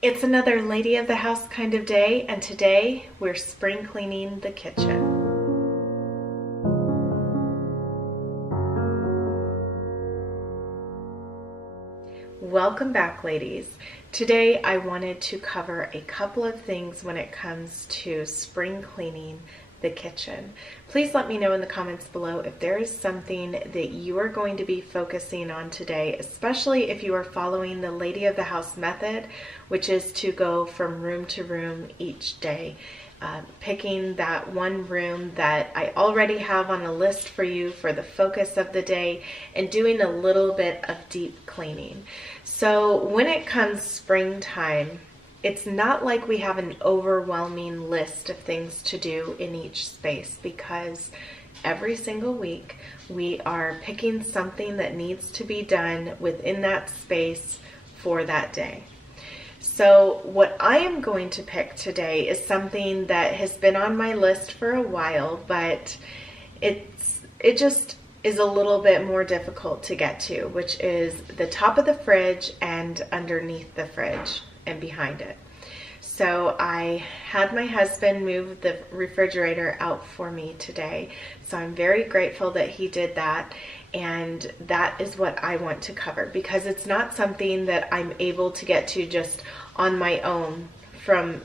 It's another lady of the house kind of day, and today we're spring cleaning the kitchen. Welcome back, ladies. Today I wanted to cover a couple of things when it comes to spring cleaning the kitchen. Please let me know in the comments below if there is something that you are going to be focusing on today, especially if you are following the lady of the house method, which is to go from room to room each day. Picking that one room that I already have on a list for you for the focus of the day and doing a little bit of deep cleaning. So when it comes springtime, it's not like we have an overwhelming list of things to do in each space, because every single week we are picking something that needs to be done within that space for that day. So what I am going to pick today is something that has been on my list for a while, but it just is a little bit more difficult to get to, which is the top of the fridge and underneath the fridge and behind it. So I had my husband move the refrigerator out for me today. So I'm very grateful that he did that. And that is what I want to cover, because it's not something that I'm able to get to just on my own from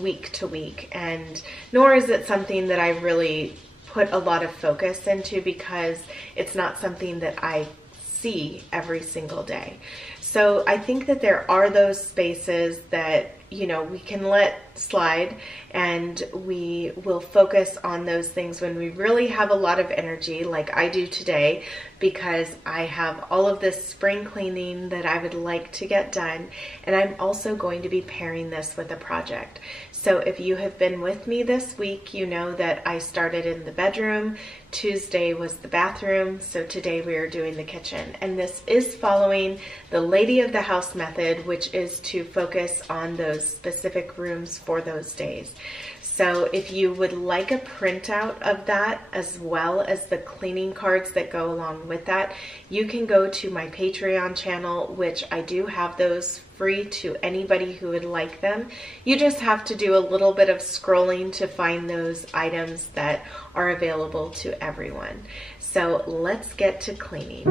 week to week. And nor is it something that I really put a lot of focus into, because it's not something that I see every single day. So I think that there are those spaces that, you know, we can let slide, and we will focus on those things when we really have a lot of energy, like I do today, because I have all of this spring cleaning that I would like to get done, and I'm also going to be pairing this with a project. So if you have been with me this week, you know that I started in the bedroom, Tuesday was the bathroom, so today we are doing the kitchen. And this is following the lady of the house method, which is to focus on those specific rooms for those days. So if you would like a printout of that, as well as the cleaning cards that go along with that, you can go to my Patreon channel, which I do have those free to anybody who would like them. You just have to do a little bit of scrolling to find those items that are available to everyone. So let's get to cleaning.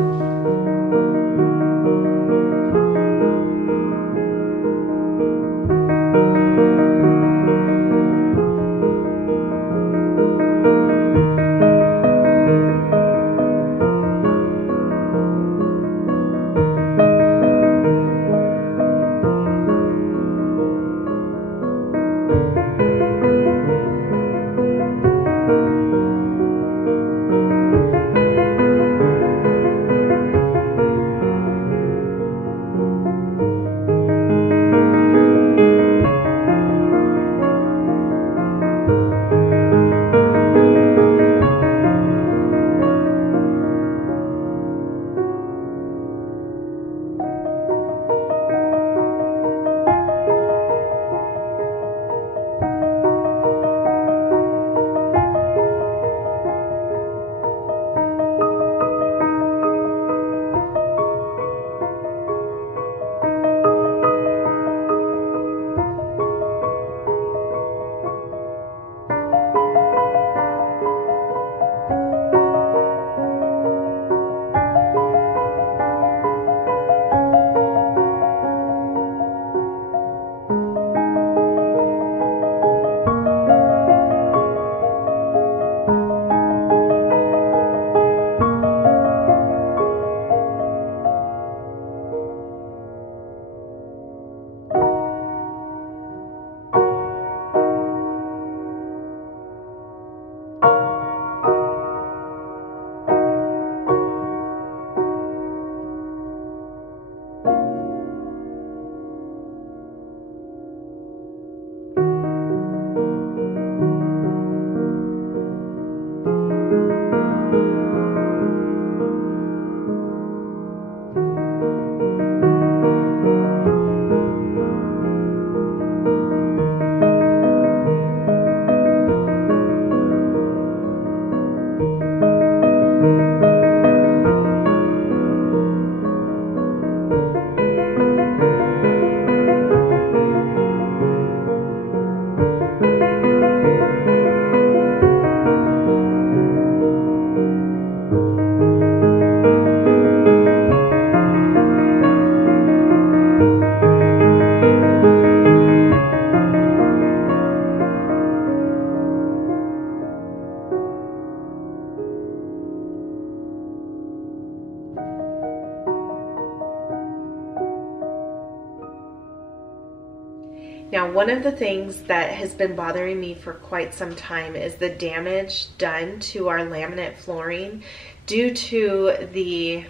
Now, one of the things that has been bothering me for quite some time is the damage done to our laminate flooring due to the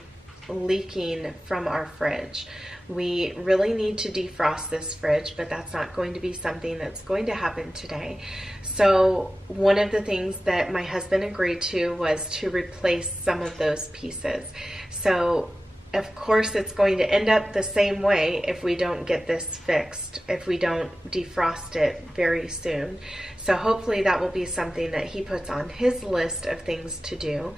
leaking from our fridge. We really need to defrost this fridge, but that's not going to be something that's going to happen today. So one of the things that my husband agreed to was to replace some of those pieces. So of course it's going to end up the same way if we don't get this fixed, if we don't defrost it very soon. So hopefully that will be something that he puts on his list of things to do.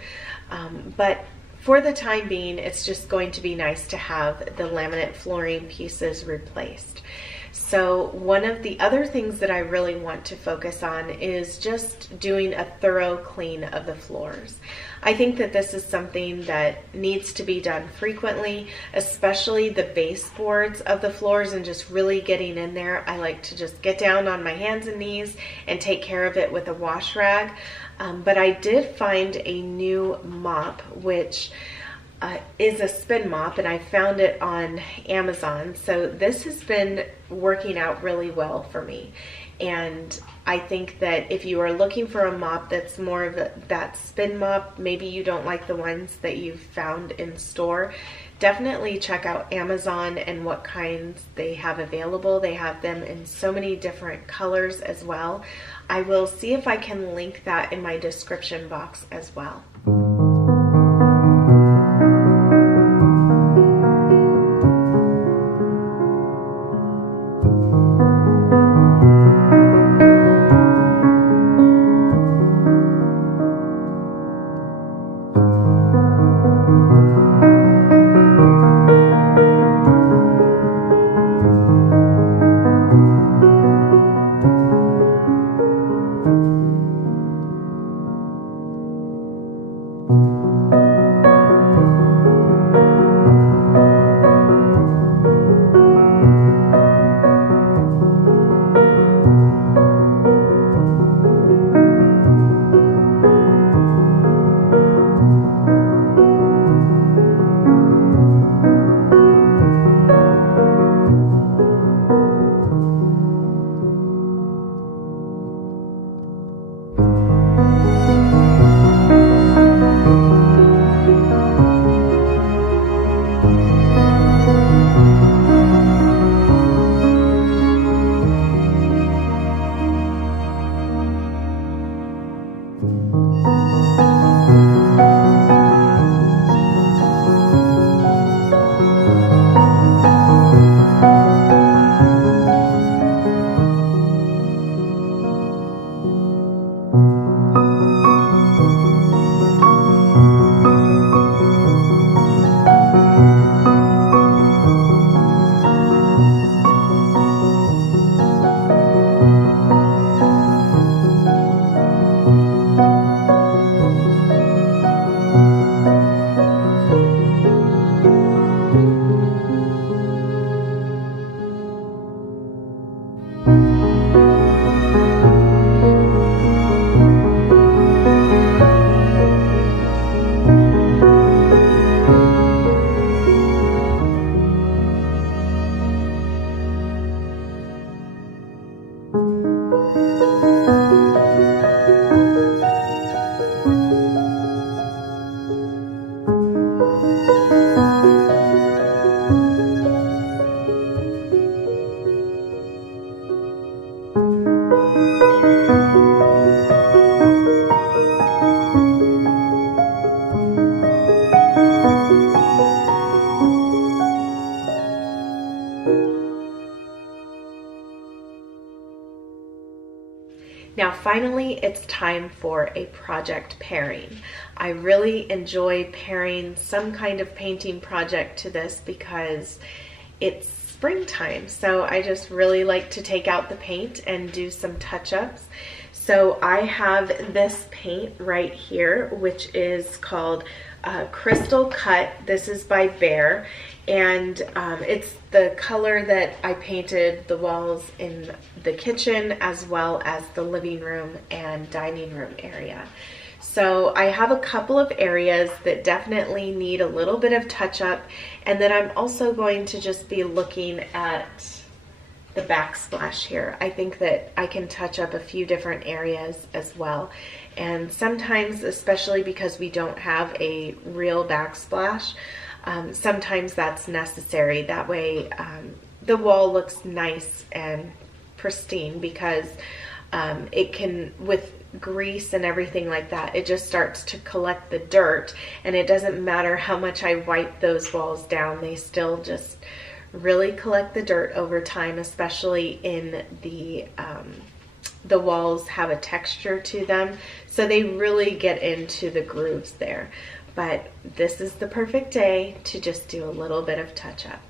But for the time being, it's just going to be nice to have the laminate flooring pieces replaced. So one of the other things that I really want to focus on is just doing a thorough clean of the floors. I think that this is something that needs to be done frequently, especially the baseboards of the floors, and just really getting in there. I like to just get down on my hands and knees and take care of it with a wash rag. But I did find a new mop, which is a spin mop, and I found it on Amazon. So this has been working out really well for me. And I think that if you are looking for a mop that's more of that spin mop, maybe you don't like the ones that you've found in store, definitely check out Amazon and what kinds they have available. They have them in so many different colors as well. I will see if I can link that in my description box as well. Now finally, it's time for a project pairing. I really enjoy pairing some kind of painting project to this because it's springtime, so I just really like to take out the paint and do some touch-ups. So I have this paint right here, which is called Crystal Cut. This is by Behr, and it's the color that I painted the walls in the kitchen as well as the living room and dining room area. So I have a couple of areas that definitely need a little bit of touch up, and then I'm also going to just be looking at the backsplash here. I think that I can touch up a few different areas as well. And sometimes, especially because we don't have a real backsplash, sometimes that's necessary. That way the wall looks nice and pristine, because it can, with grease and everything like that, it just starts to collect the dirt, and it doesn't matter how much I wipe those walls down, they still just really collect the dirt over time, especially in the walls have a texture to them, so they really get into the grooves there. But this is the perfect day to just do a little bit of touch up.